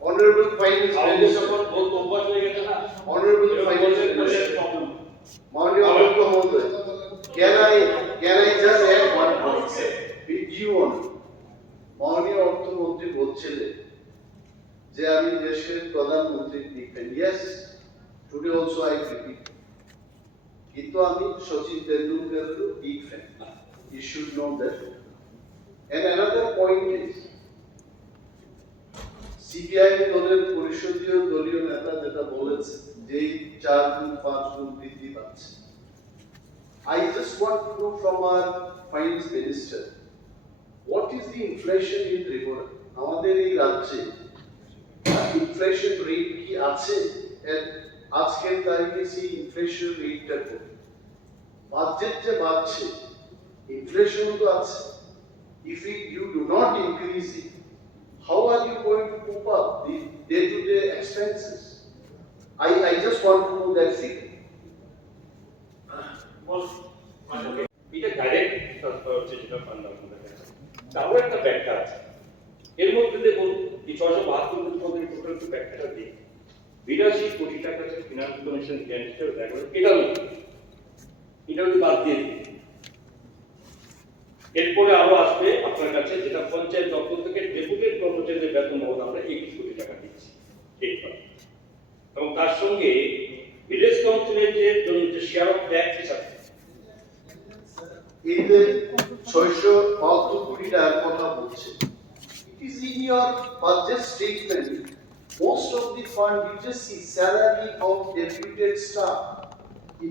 Honorable Finance Minister, Honorable Finance Minister, can I just add one point with you on? মাননীয় অর্থমন্ত্রী বলছিলেন যে আমি দেশের প্রধানমন্ত্রী দেখবেন, yes, today also I repeat, কিন্তু আমি Sachin তেন্ডুলকারের big fan. You should know that. And another point is, CPI দলের পরিষদীয় দলীয় নেতা যেটা বলেছে যে 4 গুণ 5 গুণ বৃদ্ধি পাচ্ছে, I just want to know from our finance minister, what is the inflation in Tripura? আমাদের এই রাজ্যে ইনফ্লেশন রেট কি আছে? আজকের তারিখে সেই ইনফ্লেশন রেটটা কত? বাজেট যে বাড়ছে, ইনফ্লেশন তো আছে। If you do not increase it, how are you going to cope up the day-to-day expenses? I just want to know that figure. এটা ডাইরেক্ট ট্রান্সফার হচ্ছে যেটা ফান্ড আপনাদের কাছে, তারও একটা ব্যাখ্যা আছে। এর মধ্যে দেখুন এই 672 কোটি টাকার টোটাল ব্যাখ্যাটা দিই, 82 কোটি টাকা যে ফিনান্স কমিশন গ্যারান্টি দেখা গেল, এটা বাদ দিয়ে দিই। এরপরে আরো আসবে আপনার কাছে যেটা পঞ্চায়েত দপ্তর থেকে ডেপুটেড কর্মচারীদের বেতন বাবদ আমরা 21 কোটি টাকা দিচ্ছি একবার, এবং তার সঙ্গে ভিলেজ কাউন্সিলের জন্য যে শেয়ার অফ ট্যাক্স আছে এই যে 652 কোটি টাকার কথা বলছে, it is in your budget statement. Most of the fund you just see salary of deputed staff,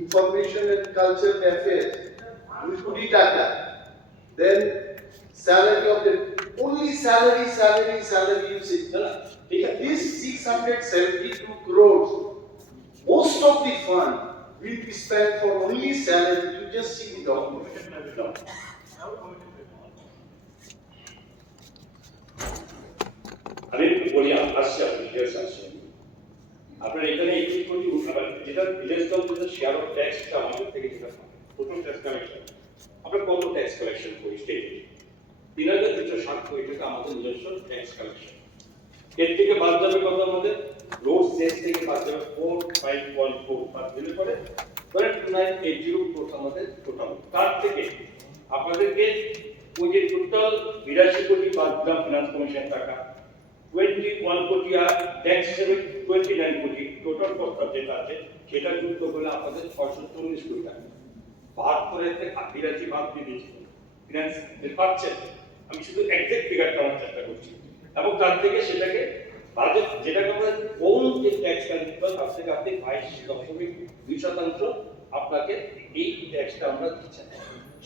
information and culture affairs, 2 কোটি টাকা, then salary of the only salary you see. This 672 crores, most of the fund will be spent for only salary. You just see the document. আমি বলি আসছে details আসছে আপনার এখানে 21 কোটি আবার যেটা ভিলেজ কাউন্সিলের শেয়ার অফ ট্যাক্সটা আমাদের থেকে যেটা টোটাল ট্যাক্স কালেকশন, আমরা কত ট্যাক্স কালেকশন করি স্টেটে 3260 কোটি টাকা আমাদের নিজস্ব ট্যাক্স কালেকশন। এর থেকে বাদ যাবে কত? আমাদের রোড সেস থেকে বাদ যাবে 4514 বাদ দিলে পরে 2980 কোটি আমাদের টোটাল। তার থেকে আপনাদেরকে ওই যে টোটাল 82 কোটি বাদ দিলাম ফিনান্স কমিশন টাকা, 21 কোটি আর ট্যাক্স হিসেবে 29 কোটি টোটাল প্রস্তাব যেটা আছে সেটা যুক্ত করলে আপনাদের 640 কোটি টাকা। 72 থেকে 82 বাদ দিয়ে দিয়েছি ফিনান্স পাচ্ছেন, আমি শুধু এক্সাক্ট ফিগারটা আমার চেষ্টা করছি, এবং তার থেকে সেটাকে বাজেট যেটাকে আমরা কোন যে ট্যাক্স কালেক্ট তার থেকে আপনি 22.2% আপনাকে এই ট্যাক্সটা আমরা দিচ্ছি।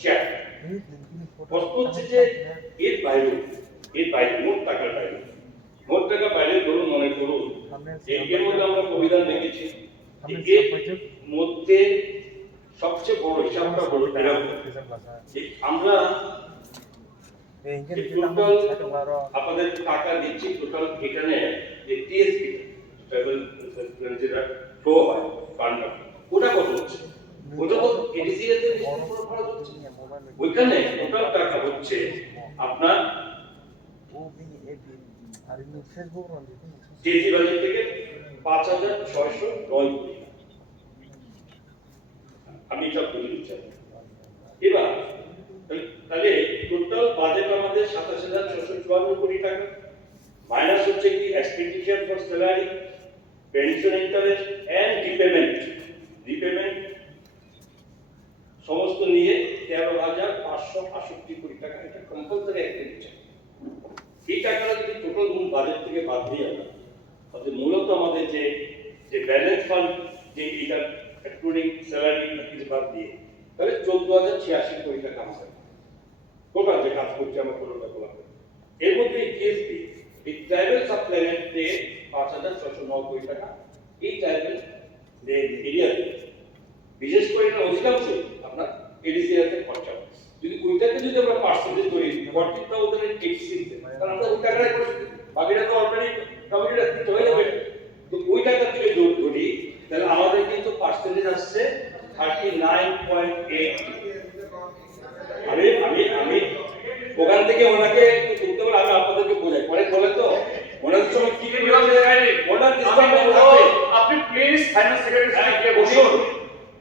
শেয়ার প্রশ্ন হচ্ছে যে এর বাইরে মোট টাকার বাইরে ধরুন মনে করুন এর মধ্যে আমরা প্রবিধান দেখেছি, এর মধ্যে সবচেয়ে বড় হিসাবটা বড় আমরা টোটাল আপনাদের টাকা দিচ্ছি টোটাল এখানে যে টিএসপি ট্রাভেল যেটা ফ্লো হয় ফান্ড, ওটা কত হচ্ছে? ওটা তো এডিসিএ তে খরচ হচ্ছে, ওইখানে টোটাল টাকা হচ্ছে আপনার জেসি বাজেট থেকে 5609 কোটি। আমি এটা বলে দিচ্ছি। এবার তাহলে টোটাল বাজেট আমাদের 27654 কোটি টাকা, মাইনাস হচ্ছে কি expenditure for salary, pension, interest and repayment সমস্ত নিয়ে 13568 কোটি টাকা। এটা কম্পালসারি এক্সপেন্ডিচার। এই টাকাটা যদি টোটাল মূল বাজেট থেকে বাদ দিয়ে আমরা তাহলে মূলত আমাদের যে ব্যালেন্স ফান্ড যে এটা এক্সক্লুডিং স্যালারি কিছু বাদ দিয়ে তাহলে 14086 কোটি টাকা আমাদের টোটাল যে কাজ করছে আমরা টোটালটা বললাম। এর মধ্যে জিএসপি এই ট্রাইবেল সাপ্লাইমেন্ট দিয়ে 5609 কোটি টাকা, এই ট্রাইবেল এরিয়াতে বিশেষ করে এটা অধিকাংশই আপনার এডিসিআতে খরচা হয়। যদি ওইটাকে যদি আমরা পার্সেন্টেজ করি 40,086, তাহলে আমরা ওই টাকাটা বাকিটা তো অলরেডি কমিটিটা দিতে হয়ে যাবে, তো ওই টাকা থেকে যোগ করি তাহলে আমাদের কিন্তু পার্সেন্টেজ আসছে 39.8। আমি ওখান থেকে ওনাকে একটু তুলতে পারি, আমি আপনাদেরকে বোঝাই পরে বলে তো ওনাদের সময় কি আপনার ডিসকাউন্ট থাকবে। আপনি প্লিজ ফাইন্যান্স সেক্রেটারি সাহেব গিয়ে বসুন।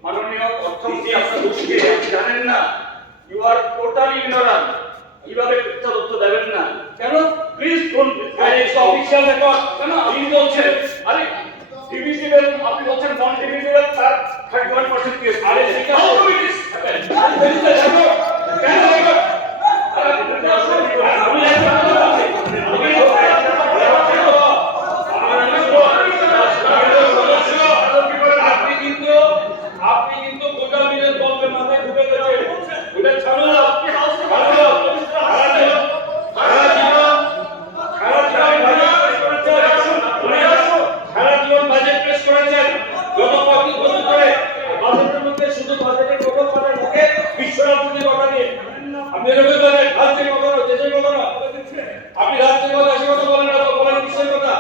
মাননীয় অর্থমন্ত্রী আপনার দোষকে জানেন না, ইউ আর টোটালি ইগনোরেন্ট। কিভাবে তথ্য দেবেন না কেন? প্লিজ ডোন্ট অফিশিয়াল রেকর্ড কেন আপনি বলছেন? আরে ডিভিজিবল আপনি বলছেন নন ডিভিজিবল তার 31% কেস। আরে সেটা হাউ ইট ইজ হ্যাপেন? কেন আপনি কিন্তু গোটা মিলের বলবে মাথায় ঢুকে গেছে। ওটা ছাড়ুন। সারা জীবন বাজেট পেশ করেছেন, যত পাখি বন্ধ করে বাজেটের মধ্যে শুধু বাজেটের প্রকল্প কথা থাকে, বিশ্বরাজনীতি কথা নিয়ে আপনি এরকম বলেন রাজ্যের কথা, দেশের কথা না। আপনি রাজ্যের কথা সে কথা বলেন না, বলেন বিশ্বের কথা।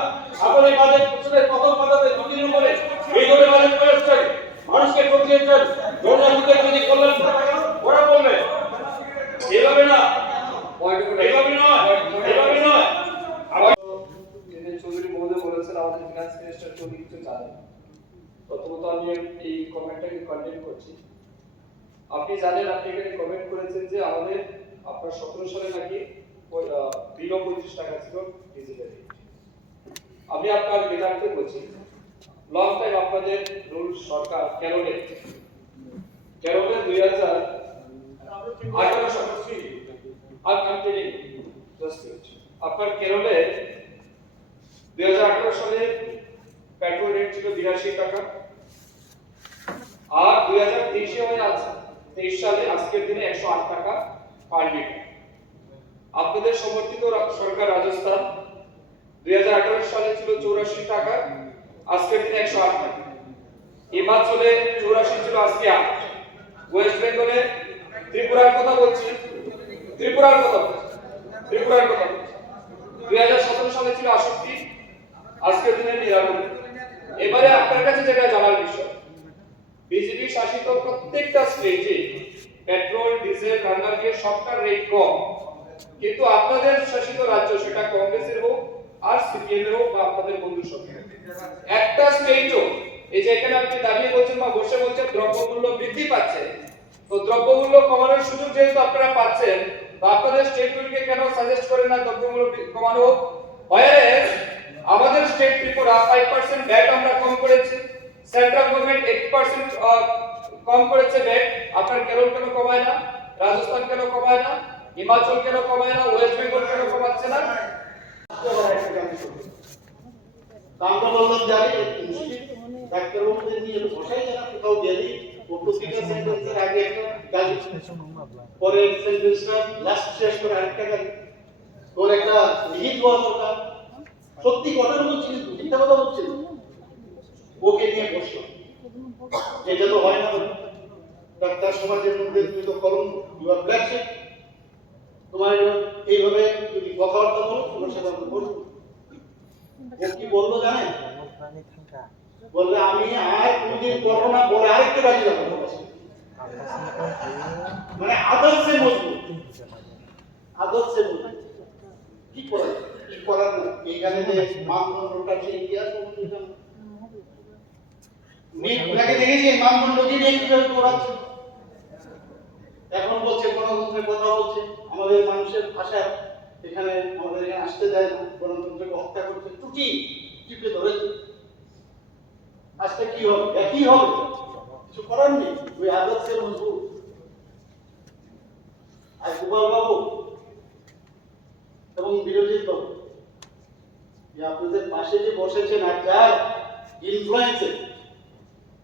আপনি বাজেট প্রশ্নের প্রথম পাতাতে দুটি নম্বরে এই ধরে বাজেট করেছেন, মানুষকে ঠকিয়েছেন, জনজাতিদের যদি কল্যাণ করা বলবে এভাবে না, এভাবে নয়, এভাবে নয়। চৌধুরী মহোদয় বলেছেন আমাদের ফিনান্স মিনিস্টার চৌধুরী কিছু চান। প্রথমত আমি এই কমেন্টটাকে কন্ডেম করছি। আপনি জানেন, আপনি এখানে কমেন্ট করেছেন যে আমাদের আপনার 17 সালে নাকি বিল 35 টাকা ছিল ডিজিটাল। আমি আপনার বেদান্তে বলছি, লং টাইম আপনাদের রুল সরকার কেরলে 2018 সালে আপনার কেরলে 2018 সালে পেট্রোল রেট ছিল 82 টাকা, আর 2023 হয়ে আছে 23 সালে আজকের দিনে 108 টাকা পার লিটার। আপনাদের সমর্থিত সরকার রাজস্থান 2018 সালে ছিল 84 টাকা, আজকের দিনে 108 টাকা। হিমাচলে 84 ছিল, আজকে 8। ওয়েস্ট বেঙ্গলে ত্রিপুরার কথা বলছি, ত্রিপুরার কথা 2017 সালে ছিল 68, আজকের দিনে 99। এবারে আপনার কাছে যেটা জানার বিষয়, বিজেপি শাসিত প্রত্যেকটা স্টেটে পেট্রোল, ডিজেল, রান্নার গ্যাস সবটার রেট কম, কিন্তু আপনাদের শাসিত রাজ্য, সেটা কংগ্রেসের হোক আর সিপিএম এর হোক বা আপনাদের বন্ধু সরকার, একটা স্টেটও এই যে এখানে আপনি দাঁড়িয়ে বলছেন বা বসে বলছেন দ্রব্যমূল্য বৃদ্ধি পাচ্ছে, তো দ্রব্যমূল্য কমানোর সুযোগ যেহেতু আপনারা পাচ্ছেন, তো আপনাদের স্টেটগুলিকে কেন সাজেস্ট করেন না দ্রব্যমূল্য কমানো হোক? আমাদের স্টেট ত্রিপুরা 5% ভ্যাট আমরা কম করেছি, সেন্ট্রাল গভর্নমেন্ট 8% কম করেছে ভ্যাট। আপনার কেরল কেন কমায় না? রাজস্থান কেন কমায় না? হিমাচল কেন কমায় না? ওয়েস্ট বেঙ্গল কেন কমাচ্ছে না? আমরা বললাম জানি ডাক্তারবাবুদের নিয়ে বসাই যায় না, কোথাও গেলি প্রতিটা সেন্টেন্সের আগে একটা গালি, পরে সেন্টেন্সটা লাস্ট শেষ করে আরেকটা গালি, তোর একটা লিখিত হওয়া দরকার। সত্যি কথাটা বলছি, কিন্তু মিথ্যা কথা বলছি না। ওকে নিয়ে বসলাম, এটা তো হয় না। ডাক্তার সমাজের মধ্যে তুমি তো কলম, ইউ আর ব্ল্যাক শিপ। তোমার এইভাবে যদি কথাবার্তা বলো, তোমার সাথে আমরা বলবো। ও কি বললো জানেন? বললে আমি আর কোনদিন করবো না, বলে আরেকটা বাজি যাবো। মানে আদর্শে মজবুত, আদর্শে মজবুত। কি করার, কি করার না? এখানে যে মানদণ্ডটা সেই ইতিহাস ওনাকে দেখেছি, মানদণ্ডকে নিয়ে কিভাবে দৌড়াচ্ছে। এখন বলছে গণতন্ত্রের কথা বলছে, আমাদের মানুষের ভাষা এখানে আমাদের এখানে আসতে দেয় না, গণতন্ত্রকে হত্যা করছে, ত্রুটি চিপে ধরেছে। আজকে কি হবে? একই হবে, কিছু করার নেই। ওই আদর্শের মজবুত। আর গোপাল বাবু এবং বিরোধী দল আপনাদের পাশে যে বসেছেন, আর যার ইনফ্লুয়েন্সে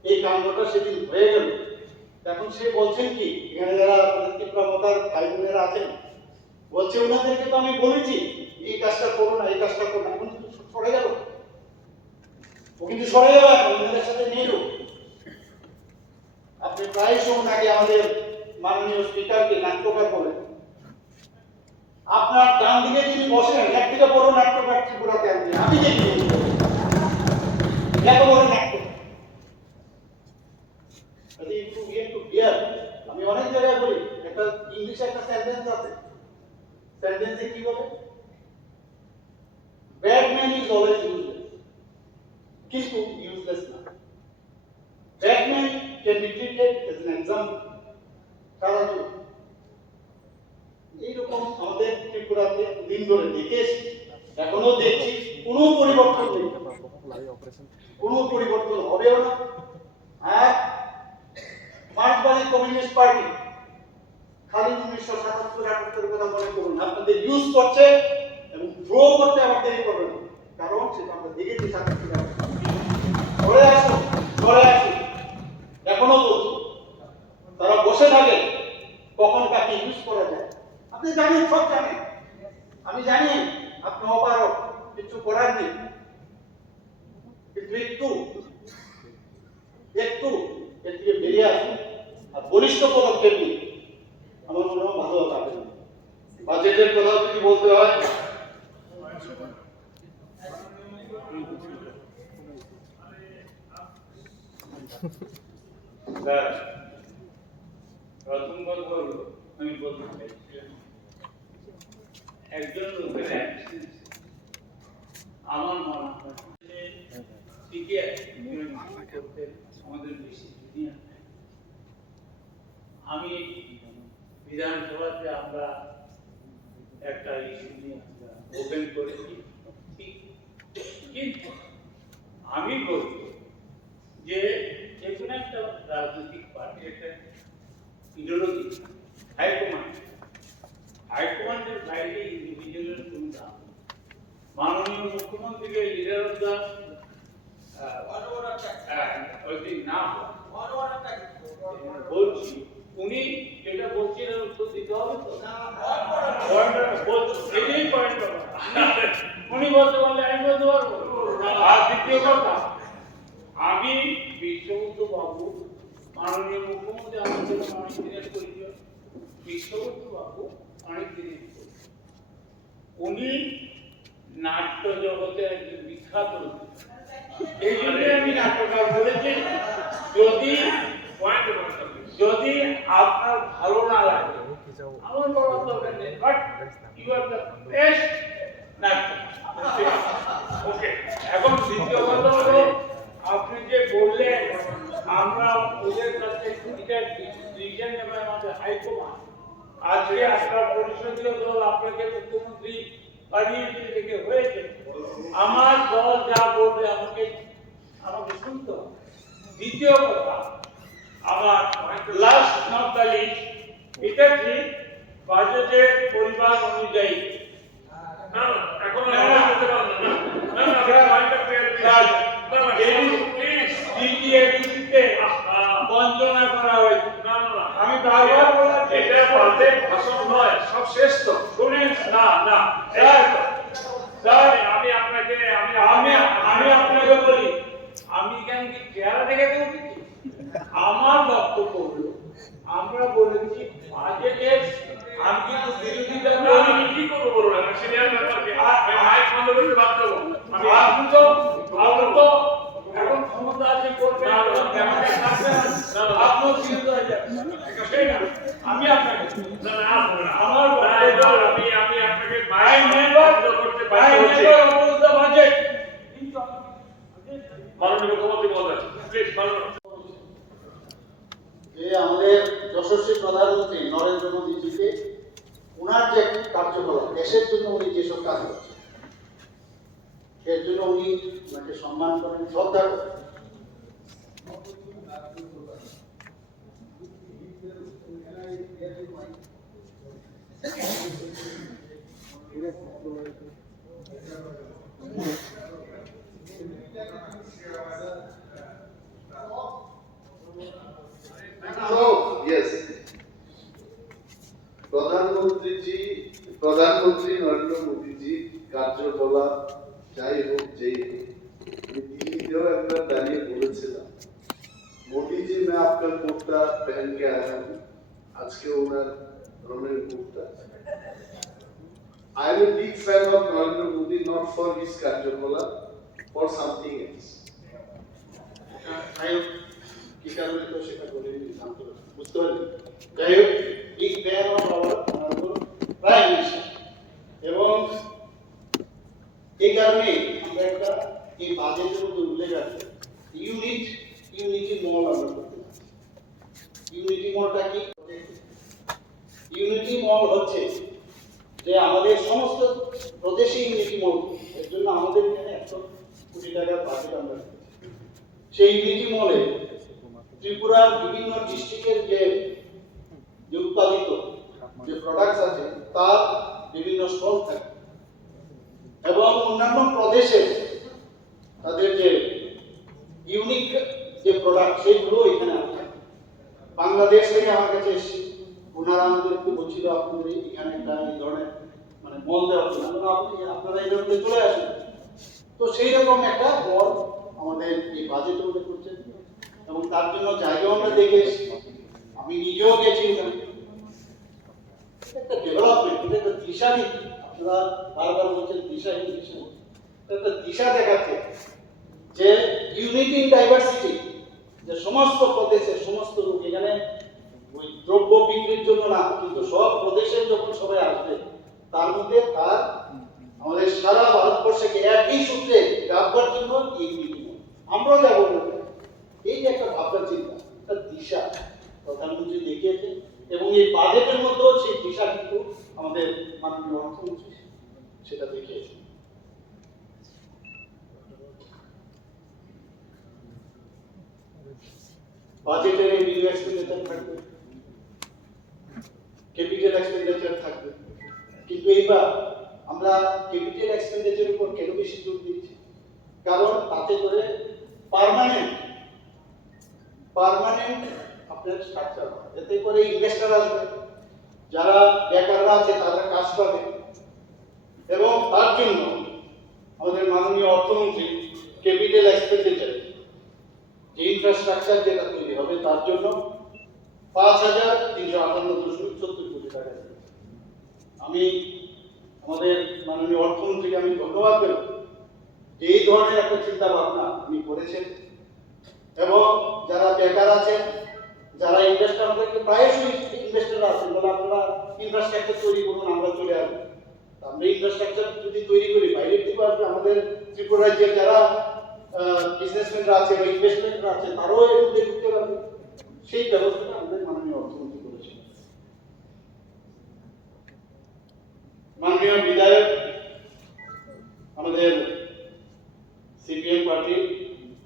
এই কাণ্ডটা সেদিন হয়ে গেল, এখন সে বলছেন কি, এখানে যারা আমাদের ত্রিপুরা মতার ভাই বোনেরা আছেন, বলছে ওনাদেরকে তো আমি বলেছি এই কাজটা করো না, এই কাজটা করো না, এখন কিন্তু সরে গেল। ও কিন্তু সরে যাবে, ওনাদের সাথে নিয়ে যাবো। আপনি প্রায় সময় আগে আমাদের মাননীয় স্পিকারকে নাট্যকার বলেন। আপনার ডান দিকে যিনি বসেন, একদিকে বড় নাট্যকার ত্রিপুরাতে আমি দেখি এত বড় নাট্য। আমি অনেক জায়গায় বলি, একটা ইংলিশে একটা সেন্টেন্স আছে, সেন্টেন্সে কি বলে? Bad man is always useless. কিন্তু ইউজলেস না। Batman can be treated as an example. সারা জীবন এইরকম আমাদের ত্রিপুরাতে দিন ধরে দেখে এসেছি, এখনো দেখছি, কোনো পরিবর্তন নেই, কোনো পরিবর্তন হবেও না। আর মার্কসবাদী কমিউনিস্ট পার্টি খালি 1977-78 কথা মনে করুন, আপনাদের ইউজ করছে এবং থ্রো করতে আমার দেরি করবে না, কারণ সেটা আমরা দেখেছি 77 ধরে আসুন, ধরে আসুন, এখনো বলছি তারা বসে থাকে কখন কাকে ইউজ করা যায়। আপনি জানেন, সব জানেন, আমি জানি আপনি অপারক, কিছু করার নেই, কিন্তু একটু এর থেকে বেরিয়ে আসুন আর বলিষ্ঠ পদক্ষেপ নিন, আমার মনে হয় ভালো হবে। বাজেটের কথা যদি বলতে হয়, স্যার, প্রথম কথা হলো আমি বলতে চাইছিলাম একজন লোকের অ্যাবসেন্স আমার মনে হয় যে ঠিকই আছে, আমাদের বেশি জুনিয়র। আমি বিধানসভাতে আমরা একটা ইস্যু নিয়ে ওপেন করেছি, ঠিক, কিন্তু আমি বলবো যে যেকোনো একটা রাজনৈতিক পার্টি একটা ইডিওলজি, হাইকমান্ডের বাইরে ইন্ডিভিজুয়ালের কোনো দাম। মাননীয় মুখ্যমন্ত্রীকে লিডার অফ দ্য না বলছি, উনি যেটা বলছেন উত্তর দিতে হবে তো, উনি বলতে পারলে আমি বলতে পারবো। আর দ্বিতীয় কথা, আমি বিশ্ববন্ধু বাবু, মাননীয় মুখ্যমন্ত্রী আমাদের অনেক দিনের পরিচয়, বিশ্ববন্ধু বাবু অনেক দিনের পরিচয়। উনি নাট্য জগতে একজন বিখ্যাত লোক। এই জন্য আমি নাট্যকার বলেছি, যদি আপনার ভালো না লাগে আমার বলার দরকার নেই, but you are the best নাট্যকার। ওকে, এখন দ্বিতীয় কথা হলো আপনি যে বললেন আমরা ওদের কাছে ডিসিশন নেবে আমাদের হাইকমান্ড। আজকে আপনার পরিষদীয় দল আপনাকে মুখ্যমন্ত্রী বানিয়েছে থেকে হয়েছে, আমার দল যা বলবে আমাকে শুনতে হবে। দ্বিতীয় কথা, আমার লাস্ট নট দ্য লিস্ট, এটা ঠিক বাজেটের পরিমাণ অনুযায়ী বঞ্চনা করা হয়েছে। আমি বারবার বলেছি এটা বাজেট ভাষণ নয়, সব শেষ তো শুনেন। না স্যার, আমি আপনাকে বলি, আমি কেন কি চেহারা দেখে উঠেছি? আমার বক্তব্য হলো আমরা বলেছি বাজেটের, আমি কিন্তু বিরোধিতা করিনি। কি করবো বলুন, আমি সিনিয়র মেম্বারকে মাইক বন্ধ করতে বাধ্য হবো। আপনি তো এখন ক্ষমতা আছে, করবেন, আপনিও চিন্তা হয়ে যাবেন। আমি আপনাকে আমার আমি আপনাকে করতে বাজেট মাননীয় মুখ্যমন্ত্রী বলবেন, প্লিজ মাননীয় যে আমাদের যশস্বী প্রধানমন্ত্রী নরেন্দ্র মোদীজিকে ওনার যে কার্যকলাপ, দেশের জন্য উনি যেসব কাজ করছেন, এর জন্য উনি ওনাকে সম্মান করেন, শ্রদ্ধা করেন। So, yes, প্রধানমন্ত্রী নরেন্দ্র মোদীজি কার্যকলাপ যাই হোক যেই হোক, দিল্লিতেও একবার দাঁড়িয়ে বলেছিলাম मोदी जी मैं आपका कुर्ता पहन के आया हूँ, आज के owner royal kurta. I am a big fan of Narendra Modi, not for his कार्यकलाप, for something else. কি কারণে তো সেটা বলে বুঝতে পারি। যাই হোক, big fan of our prime minister, এবং এই কারণে আমরা একটা এই বাজেটের মধ্যে উল্লেখ আছে ইউনিটি মল আমরা করতে পারি। ইউনিটি মলটা কি? ইউনিটি মল হচ্ছে যে আমাদের সমস্ত প্রদেশে ইউনিটি মল, এর জন্য আমাদের এখানে 100 কোটি টাকার বাজেট আমরা রেখেছি। সেই ইউনিটি মলে ত্রিপুরার বিভিন্ন ডিস্ট্রিক্টের যে উৎপাদিত যে প্রোডাক্টস আছে তার বিভিন্ন স্টল থাকে এবং অন্যান্য প্রদেশের তাদের যে ইউনিক যে প্রোডাক্ট সেগুলো এখানে আছে। বাংলাদেশ থেকে আমার কাছে এসেছে, ওনারা আমাদেরকে বলছিল আপনাদের এখানে একটা এই ধরনের মানে মল দেওয়া হচ্ছে, আপনারা এই ধরনের চলে আসুন। তো সেই রকম একটা মল আমাদের এই বাজেটের মধ্যে করছে এবং তার জন্য জায়গাও আমরা দেখে এসেছি। আমি নিজেও গেছি ওখানে। একটা ডেভেলপমেন্ট, এটা একটা দিশানীতি। আপনারা বারবার বলছেন দিশাহীন দিশা, একটা দিশা দেখাচ্ছে যে ইউনিটি ইন ডাইভার্সিটি, যে সমস্ত প্রদেশের সমস্ত লোক এখানে ওই দ্রব্য বিক্রির জন্য না, কিন্তু সব প্রদেশের যখন সবাই আসবে তার মধ্যে তার আমাদের সারা ভারতবর্ষকে একই সূত্রে রাখবার জন্য ইউনিটি। আমরাও যাবো এই যে একটা ভাবনা চিন্তা, একটা দিশা প্রধানমন্ত্রী দেখিয়েছেন এবং এই বাজেটের মধ্যেও সেই দিশা কিন্তু আমাদের মাননীয় অর্থমন্ত্রী সেটা দেখিয়েছেন। বাজেটে রেভিনিউ এক্সপেন্ডিচার থাকবে, ক্যাপিটাল এক্সপেন্ডিচার থাকবে, কিন্তু এইবার আমরা ক্যাপিটাল এক্সপেন্ডিচারের উপর কেন বেশি জোর দিচ্ছি? কারণ তাতে করে পার্মানেন্ট আপনার স্ট্রাকচার হয়, এতে করে ইনভেস্টর আসবে, যারা বেকাররা আছে তারা কাজ পাবে এবং তার জন্য আমাদের মাননীয় অর্থমন্ত্রী ক্যাপিটাল এক্সপেন্ডিচার যে ইনফ্রাস্ট্রাকচার যেটা তৈরি হবে তার জন্য 5,358.70 কোটি টাকা। আমি আমাদের মাননীয় অর্থমন্ত্রীকে আমি ধন্যবাদ দেব যে এই ধরনের একটা চিন্তা ভাবনা উনি করেছেন এবং যারা বেকার আছেন, যারা ইনভেস্টর, আমাদেরকে প্রায়শই ইনভেস্টর আছেন বলে আপনারা ইনফ্রাস্ট্রাকচার তৈরি করুন, আমরা চলে আসবো। আমরা ইনফ্রাস্ট্রাকচার যদি তৈরি করি বাইরের থেকে আসবে, আমাদের ত্রিপুরা রাজ্যের যারা বিজনেসম্যানরা আছে বা ইনভেস্টমেন্টরা আছে তারাও এর মধ্যে ঢুকতে পারবে। সেই ব্যবস্থাটা আমাদের মাননীয় অর্থমন্ত্রী করেছেন। মাননীয় বিধায়ক আমাদের সিপিএম পার্টি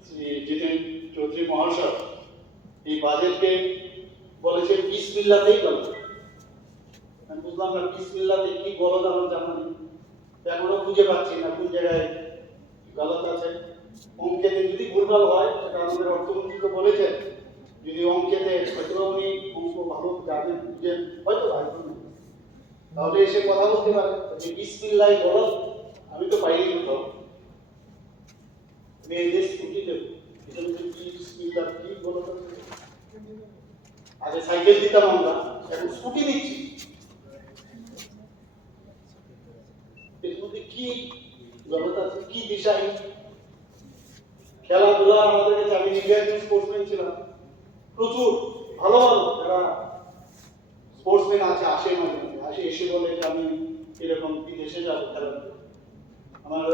শ্রী জিতেন চৌধুরী মহাশয় এই বাজেটকে বলেছে বিসমিল্লাতেই গলত। আমি বুঝলাম না বিসমিল্লাতে কি গলত আমার জানা নেই, এখনো খুঁজে পাচ্ছি না কোন জায়গায় গলত আছে। অঙ্কেতে যদি ভুলভাল হয় সেটা আমাদের অর্থমন্ত্রী তো বলেছেন, যদি অঙ্কেতে হয়তো উনি অঙ্ক ভালো জানেন বুঝেন হয়তো তাহলে এসে কথা বলতে পারে যে বিসমিল্লাহ গলত আমি তো পাইনি কোথাও, আমি এই দেশ ছুটি দেবো বিসমিল্লাহ কি গলত। আগে সাইকেল দিতাম আমরা, এখন স্কুটি দিচ্ছি, এর মধ্যে কি গলত আছে, কি দিশাহীন। খেলাধুলা আমাদের কাছে, আমি নিজে একজন স্পোর্টসম্যান ছিলাম, প্রচুর ভালো ভালো যারা স্পোর্টসম্যান আছে আসে এসে বলে যে আমি এরকম বিদেশে যাবো খেলার, আমার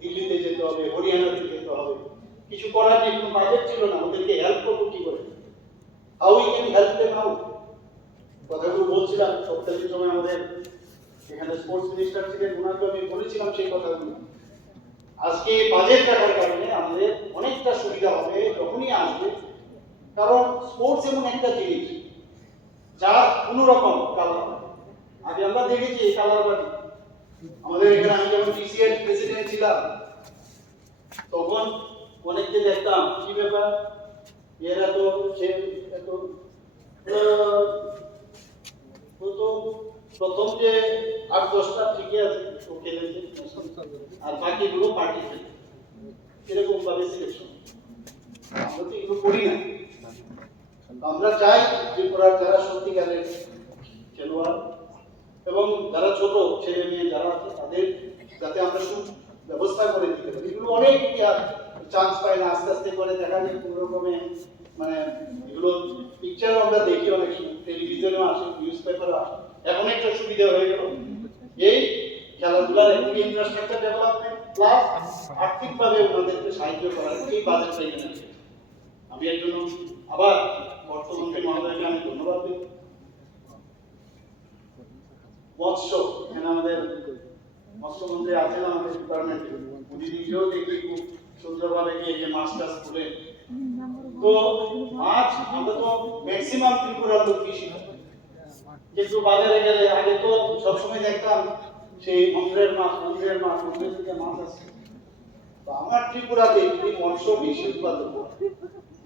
দিল্লিতে যেতে হবে, হরিয়ানাতে যেতে হবে, কিছু করার নেই, কোনো বাজেট ছিল না, ওদেরকে হেল্প করবো কি করে, how we can help them how. কথাগুলো বলছিলাম তৎকালীন সময় আমাদের এখানে স্পোর্টস মিনিস্টার ছিলেন, ওনাকে আমি বলেছিলাম সেই কথাগুলো। আজকে বাজেট থাকার কারণে আমাদের অনেকটা সুবিধা হবে যখনই আসবে, কারণ স্পোর্টস এমন একটা জিনিস যার কোনো রকম কালার, আগে আমরা দেখেছি কালার বাড়ি আমাদের এখানে। আমি যখন টিসিএল প্রেসিডেন্ট ছিলাম তখন অনেককে দেখতাম কি ব্যাপার এরা তো সে এত প্রথম যে 8-10টা ঠিকই আছে ও খেলেছে আর বাকিগুলো পার্টি খেলে, এরকম ভাবে সিলেকশন। আমরা তো এগুলো করি না, আমরা চাই ত্রিপুরার যারা সত্যিকারের খেলোয়াড় এবং যারা ছোট ছেলে মেয়ে যারা আছে তাদের যাতে আমরা ব্যবস্থা করে দিতে পারি। এগুলো অনেক চান্স পায় না, আস্তে আস্তে করে দেখা যায় কোন রকমে মানে এগুলো পিকচার আমরা দেখি অনেক সময়, টেলিভিশনেও আসে, নিউজ পেপারে আসে। এখন একটা সুবিধা হয়ে গেল এই খেলাধুলার একদিকে ইনফ্রাস্ট্রাকচার ডেভেলপমেন্ট, প্লাস আর্থিকভাবে ওনাদেরকে সাহায্য করার এই বাজেটটা এখানে আছে। আমি এর জন্য আবার অর্থমন্ত্রী মহোদয়কে আমি ধন্যবাদ দিই। মৎস্য, এখানে আমাদের মৎস্যমন্ত্রী আছেন আমাদের ডিপার্টমেন্টে, উনি নিজেও দেখি খুব সুন্দরভাবে গিয়ে যে মাছ টাছ তুলে। তো মাছ আমরা তো ম্যাক্সিমাম ত্রিপুরার লোক কৃষি, কিন্তু বাজারে গেলে আগে তো সবসময় দেখতাম সেই মন্দিরের মাছ মন্দির থেকে মাছ আসছে। তো আমার ত্রিপুরাতে যদি মৎস্য বেশি উৎপাদন হয়,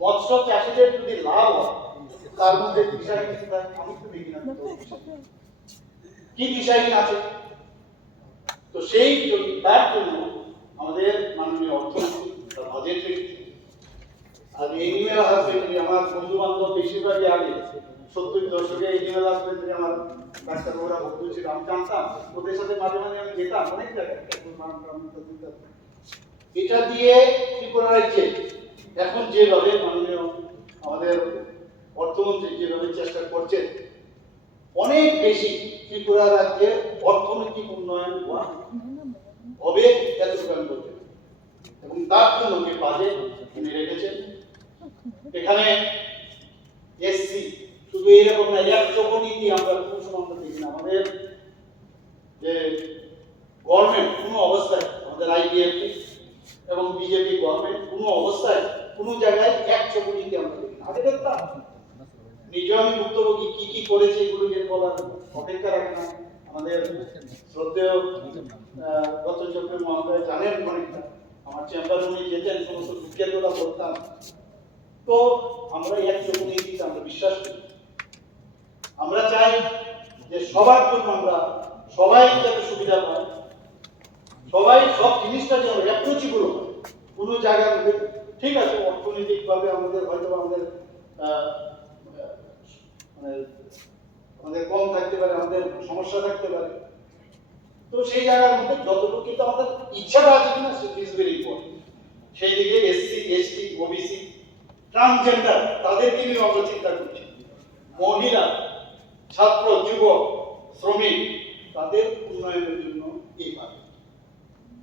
মৎস্য চাষিদের যদি লাভ হয়, তার মধ্যে দিশাহীন আমি তো দেখি না কি দিশাহীন আছে। তো সেই তার জন্য আমাদের মাননীয় অর্থমন্ত্রী তার বাজেট রেখেছে। আর এনিম্যাল হাজবেন্ডারি আমার বন্ধু বান্ধব বেশিরভাগই আগে 70 দশকে এনিম্যাল হাজবেন্ডারি আমার ডাক্তার ওরা বন্ধু ছিল, আমি জানতাম ওদের সাথে মাঝে মাঝে আমি যেতাম অনেক জায়গায়। এটা দিয়ে ত্রিপুরা রাজ্যে এখন যেভাবে মাননীয় আমাদের অর্থমন্ত্রী যেভাবে চেষ্টা করছেন, অনেক বেশি ত্রিপুরা রাজ্যের অর্থনৈতিক উন্নয়ন হবে এতটুকু আমি বলতে পারি। এবং তার জন্য যে বাজেট তিনি রেখেছেন, এখানে এসসি শুধু এইরকম না, 100 কোটি দিয়ে আমরা কোনো সময় আমরা দেখি না। আমাদের যে গভর্নমেন্ট কোনো অবস্থায়, আমাদের আইডিএফ এবং বিজেপি গভর্নমেন্ট কোনো অবস্থায় কোনো জায়গায় 100 কোটি দিয়ে আমরা দেখি না। আগে দেখতাম, নিজে আমি ভুক্তভোগী, কি কি করেছে এগুলো যে বলার অপেক্ষা রাখে না। আমাদের শ্রদ্ধেয় গত চক্রের মহোদয় জানেন অনেকটা, আমার চেম্বারে উনি যেতেন, সমস্ত দুঃখের কথা বলতাম। তো আমরা 100 কোটি দিতে আমরা বিশ্বাস করি। আমরা চাই যে সবার জন্য আমরা সবাই যাতে সুবিধা পায়, সবাই সব জিনিসটা যেন অ্যাপ্রোচেবল হয়। কোনো জায়গার মধ্যে ঠিক আছে অর্থনৈতিকভাবে আমাদের হয়তো আমাদের আমাদের কম থাকতে পারে, আমাদের সমস্যা থাকতে পারে। তো সেই জায়গার মধ্যে যতটুকু কিন্তু আমাদের ইচ্ছাটা আছে কিনা সেটা ইজ ভেরি ইম্পর্টেন্ট। সেই দিকে এসসি এসটি ওবিসি ট্রান্সজেন্ডার তাদেরকে নিয়ে আমরা চিন্তা করছি, মহিলা ছাত্র যুবক শ্রমিক তাদের উন্নয়নের জন্য এই বাজেট।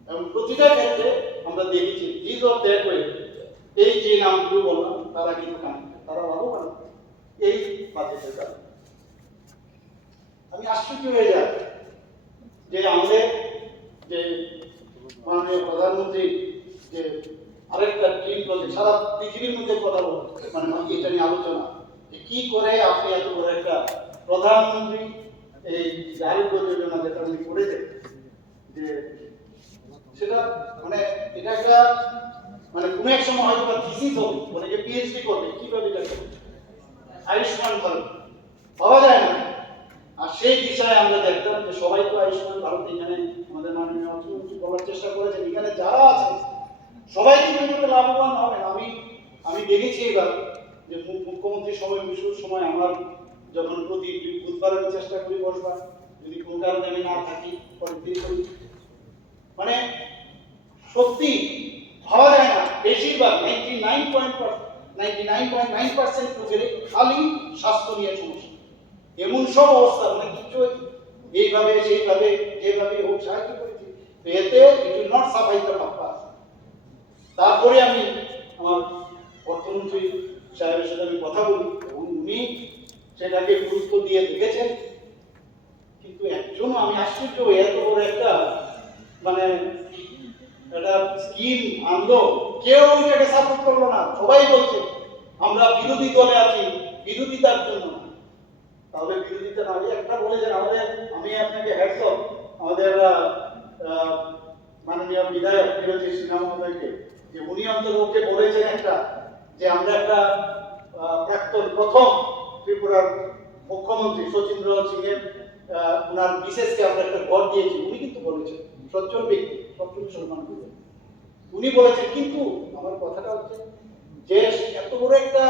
এবং প্রতিটা ক্ষেত্রে আমরা দেখেছি দিস অফ দ্যাট ওয়ে, এই যে নামগুলো বললাম তারা কিন্তু তারা লাভবান এই বাজেটের কারণে। আমি আশ্চর্য হয়ে যাই যে আমাদের যে মাননীয় প্রধানমন্ত্রী যে আরেকটা ড্রিম প্রজেক্ট সারা পৃথিবীর মধ্যে কথা মানে এটা নিয়ে আলোচনা, যে কি করে আপনি এত বড় একটা প্রধানমন্ত্রী এই আরোগ্য যোজনা যেটা উনি করেছেন, যে সেটা মানে এটা একটা মানে কোনো এক সময় হয়তো বা থিসিস হবে, অনেকে পিএইচডি করবে কিভাবে এটা করবে। আয়ুষ্মান ভারত পাওয়া যায় না, আর সেই দিশায় আমরা দেখতাম যে সবাই তো আয়ুষ্মান ভারত এখানে আমাদের মাননীয় অর্থমন্ত্রী বলার চেষ্টা করেছেন, এখানে যারা আছে সবাই কিন্তু লাভবান হবেন। আমি দেখেছি এবার যে মুখ্যমন্ত্রীর সময় বিশুর সময় আমার যখন প্রতি বুধবার আমি চেষ্টা করি বসবার, যদি কোনো কারণে আমি না থাকি পরের দিন করি, মানে সত্যি ভাবা যায় না। বেশিরভাগ 99.9% লোকের খালি স্বাস্থ্য নিয়ে সমস্যা, এমন সব অবস্থা মানে কিছু এইভাবে সেইভাবে যেভাবে হোক সাহায্য করেছি, এতে it will not সাফাইস the purpose. তারপরে আমি আমার অর্থমন্ত্রী সাহেবের সাথে আমি কথা বলি এবং উনি সেটাকে গুরুত্ব দিয়ে দেখেছেন। কিন্তু একজন আমি আশ্চর্য এত বড় একটা মানে একটা স্কিম আনলো, কেউ এটাকে সাপোর্ট করলো না। সবাই বলছে আমরা বিরোধী দলে আছি, বিরোধিতার জন্য। তাহলে বিরোধিতা না হলে একটা বলেছেন আমাদের, আমি আপনাকে হ্যাটস অফ আমাদের মাননীয় বিধায়ক বিরোধী সিনহা মহোদয়কে, যে উনি অন্তত ওকে বলেছেন একটা, যে আমরা একটা প্রাক্তন প্রথম ত্রিপুরার মুখ্যমন্ত্রী সচিন্দ্র সিং এর ওনার বিশেষকে আমরা একটা ঘর দিয়েছি। উনি কিন্তু বলেছেন সচ্ছল ব্যক্তি, সচ্ছল সম্মান করবেন উনি বলেছেন। কিন্তু আমার কথাটা হচ্ছে যে এত বড় একটা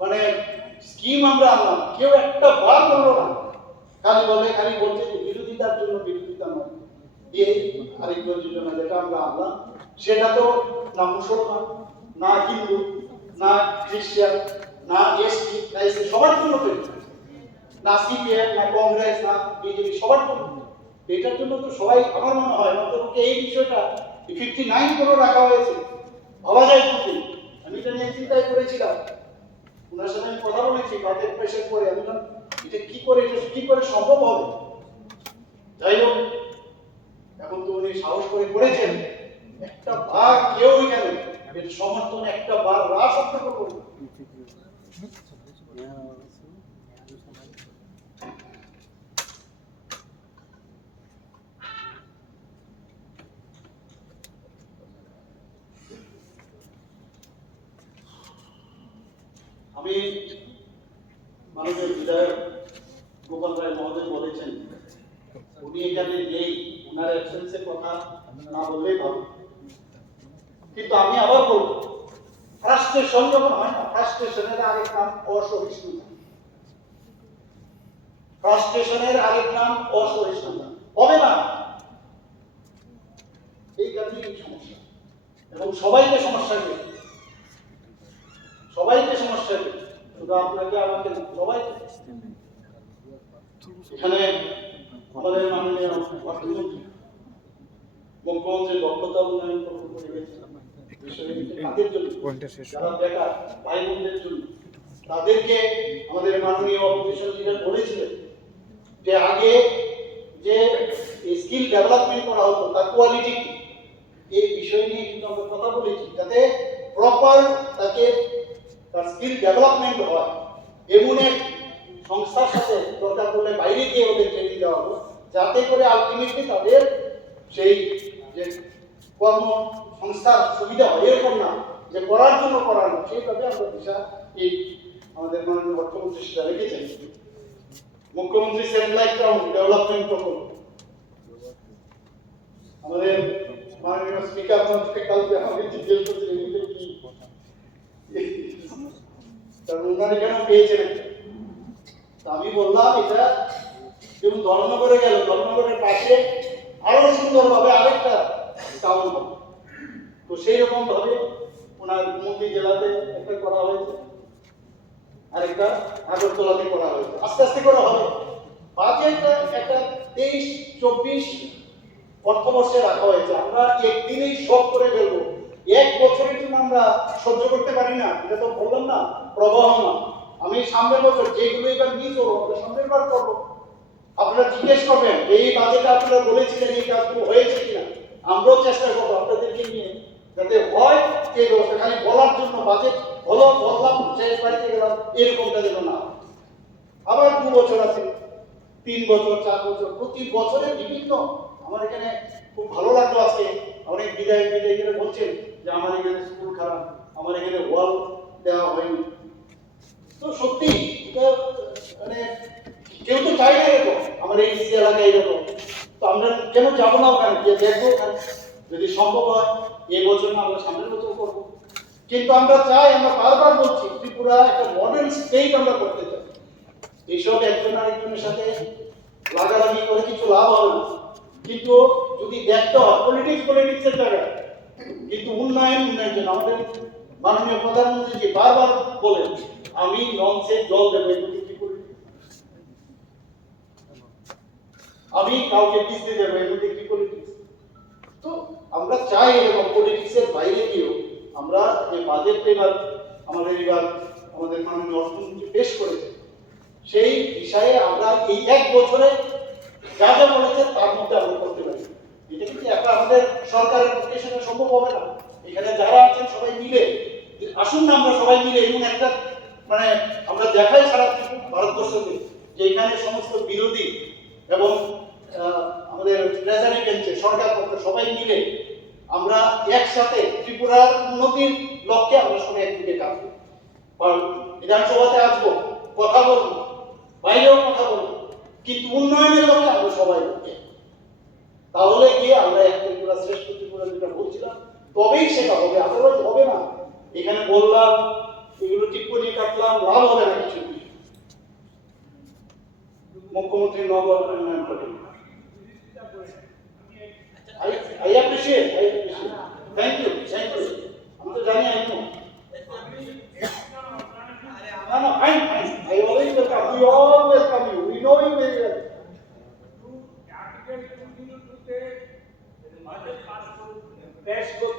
মানে স্কিম আমরা আনলাম, কেউ একটা বার বললো না, খালি বলছে যে বিরোধিতার জন্য বিরোধিতা নয়। এই আরেকটা যোজনা যেটা আমরা আনলাম সেটা তো না মুসলমান, না হিন্দু, না খ্রিস্টান, না এসটি, না এসসি, সবার জন্য না সিপিএম, না কংগ্রেস, না বিজেপি, সবার জন্য। এটার জন্য তো সবাই আমার মনে হয় অন্তত এই বিষয়টা 59 করোড় রাখা হয়েছে, ভাবা যায় কিন্তু। আমি এটা নিয়ে চিন্তাই করেছিলাম, ওনার সাথে আমি কথা বলেছি বাজেট প্রেশার করে, আমি বললাম এটা কি করে সম্ভব হবে। যাই হোক, এখন তো উনি সাহস করে করেছেন, একটা বার কেউ এখানে এর সমর্থনে একটা বার রাস শব্দ করবো না। আমি মাননীয় বিধায়ক গোপাল রায় মহোদয় বলেছেন, উনি এখানে নেই, ওনার অ্যাবসেন্সের কথা না বললেই ভালো। কিন্তু আমি আবার বলবো, ফ্রাস্ট্রেশন যখন হয় না, ফ্রাস্ট্রেশনের আরেক নাম অসহিষ্ণুতা। ফ্রাস্ট্রেশনের আরেক নাম অসহিষ্ণুতা হবে না, এই কারণে এই সমস্যা, এবং সবাইকে সমস্যা দেবে, সবাইকে সমস্যা দেবে, শুধু আপনাকে আমাকে না, সবাইকে। এখানে আমাদের মাননীয় অর্থমন্ত্রী মুখ্যমন্ত্রীর দক্ষতা উন্নয়ন প্রকল্প রেখেছেন, তাদের জন্য যারা বেকার ভাই বোনদের জন্য, তাদেরকে আমাদের মাননীয় অপোজিশন লিডার বলেছিলেন যে আগে যে স্কিল ডেভেলপমেন্ট করা হতো তার কোয়ালিটি এই বিষয় নিয়ে কিন্তু আমরা কথা বলেছি, যাতে প্রপার তাকে তার স্কিল ডেভেলপমেন্ট হয়। এমন এক সংস্থার সাথে দরকার পড়লে বাইরে গিয়ে ওদের ট্রেনিং দেওয়া হবে, যাতে করে আলটিমেটলি তাদের সেই যে কর্মসংস্থার সুবিধা হয়, এরকম না যে করার জন্য করানো, সেইভাবে আমরা দিশা এই আমাদের মাননীয় অর্থমন্ত্রী সেটা রেখেছেন। মুখ্যমন্ত্রী স্যাটেলাইট টাউন ডেভেলপমেন্ট প্রকল্প, আমাদের মাননীয় স্পিকার মন্ত্রী কালকে আমাকে জিজ্ঞেস করছিলেন এটা কি, কারণ ওনারা কেন পেয়েছেন। আমি বললাম এটা যেমন ধর্মনগরে গেল, ধর্মনগরের পাশে আরো সুন্দরভাবে আরেকটা টাউন হবে, তো সেই রকম ভাবে ওনার মন্ত্রী জেলাতে একটা করা হয়েছে, আরেকটা আগরতলাতে করা হয়েছে, আস্তে আস্তে করা হবে। বাজেটটা একটা 23-24 অর্থবর্ষে রাখা হয়েছে, আমরা একদিনেই সব করে ফেলবো, এক বছরের জন্য আমরা সহ্য করতে পারি না, এটা তো বললাম না প্রবাহ না। আমি সামনের বছর যেগুলো এবার মিস হবো আমরা সামনের বার করবো। আপনারা জিজ্ঞেস করবেন এই বাজেটে আপনারা বলেছিলেন এই কাজগুলো হয়েছে কিনা, আমরাও চেষ্টা করবো আপনাদেরকে নিয়ে যাতে হয় এই ব্যবস্থা। খালি বলার জন্য বাজেট হলো বললাম শেষ বাড়িতে গেলাম এরকমটা যেন না। আবার 2 বছর আছে, 3 বছর, 4 বছর, প্রতি বছরে বিভিন্ন। আমার এখানে খুব ভালো লাগলো আজকে অনেক বিদায়ীরা বলছেন যে আমার এখানে স্কুল খারাপ, আমার এখানে ওয়াল দেওয়া হয়নি। তো সত্যি মানে কেউ তো চাই না এরকম, আমার এই এলাকায় এরকম, তো আমরা কেন যাবো না ওখানে গিয়ে দেখবো ওখানে, যদি সম্ভব হয় এই বছর না আমরা সামনের বছর করবো। কিন্তু আমরা চাই, আমরা বারবার বলছি ত্রিপুরা একটা মডেল স্টেট আমরা করতে চাই। এইসব একজন আরেকজনের সাথে লাগালাগি করে কিছু লাভ হবে না, কিন্তু যদি দেখতে হয় পলিটিক্সের জায়গায়, কিন্তু উন্নয়নের জন্য আমাদের মাননীয় প্রধানমন্ত্রী যে বারবার বলেন আমি নলসের জল দেবো, আমি কাউকে পিছতে দেবো, এর মধ্যে কি পলিটিক্স। তো আমরা চাই এরকম পলিটিক্সের বাইরে গিয়েও আমরা যে বাজেট এবার আমাদের মাননীয় অর্থমন্ত্রী পেশ করেছে, সেই বিষয়ে আমরা এই এক বছরে যা যা বলেছে তার মধ্যে আমরা করতে পারি। এটা কিন্তু একটা আমাদের সরকারের পক্ষে সেটা সম্ভব হবে না। এখানে যারা আছেন সবাই মিলে আসুন না, আমরা সবাই মিলে এমন একটা মানে আমরা দেখাই সারা ভারতবর্ষকে যে এখানে সমস্ত বিরোধী এবং আমাদের ট্রেজারি বেঞ্চে সরকার পক্ষ সবাই মিলে আমরা একসাথে ত্রিপুরার উন্নতির লক্ষ্যে আমরা সবাই একদিকে কাজ করি। বিধানসভাতে আসবো, কথা বলবো, বাইরেও কথা বলবো, কিন্তু উন্নয়নের লক্ষ্যে আমরা সবাই তাহলে গিয়ে আমরা এক ত্রিপুরা শ্রেষ্ঠ ত্রিপুরা যেটা বলছিলাম তবেই সেটা হবে, আদারওয়াইজ হবে না। এখানে বললাম এগুলো টিপ্পনি কাটলাম, লাভ হবে না কিছু। মুখ্যমন্ত্রী নগর উন্নয়ন করেন। I appreciate. Thank you. আমি তো জানি আমি no, fine. I always welcome. We all welcome you. We know you very well.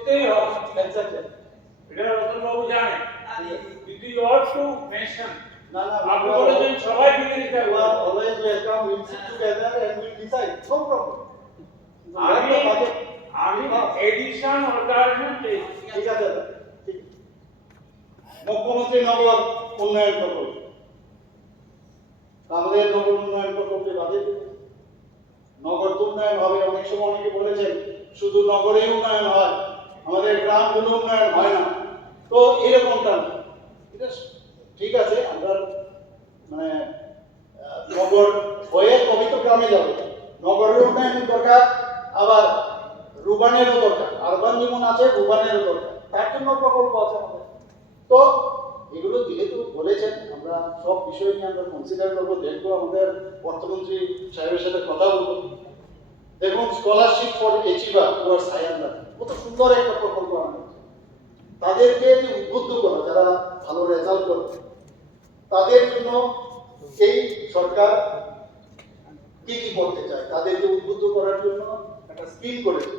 করতেই হবে। Exactly. এটা রতনবাবু জানেন। It is all to mention. না না আপনি বলেছেন সবাই মিলে নিতে you হবে। are always welcome. We'll sit together and we'll decide. No problem. আমি Let the budget. আমি এডিশন অল্টারনেট ঠিক আছে দাদা, ঠিক আছে। মুখ্যমন্ত্রী নগর উন্নয়ন প্রকল্প আমাদের নগর উন্নয়ন প্রকল্পে বাদে নগর তো উন্নয়ন হবে। অনেক সময় অনেকে বলেছেন শুধু নগরেই উন্নয়ন হয়, আমাদের গ্রামগুলো উন্নয়ন হয় না। তো এরকমটা না, এটা ঠিক আছে। আমরা মানে নগর হয়ে তবে তো গ্রামে যাবে। নগরের উন্নয়নের দরকার, আবার রুবানেরও দরকার। আরবান যেমন আছে রুবানেরও দরকার, তার জন্য প্রকল্প আছে আমাদের। তো এগুলো যেহেতু বলেছেন, আমরা সব বিষয় নিয়ে আমরা কনসিডার করবো, দেখবো, আমাদের অর্থমন্ত্রী সাহেবের সাথে কথা বলবো। দেখুন, scholarship for achiever towards higher learning কত সুন্দর একটা প্রকল্প আনা হয়েছে। তাদেরকে যে উদ্বুদ্ধ করা, যারা ভালো রেজাল্ট করবে তাদের জন্য এই সরকার কি কি করতে চায়, তাদেরকে উদ্বুদ্ধ করার জন্য একটা স্কিম করেছে।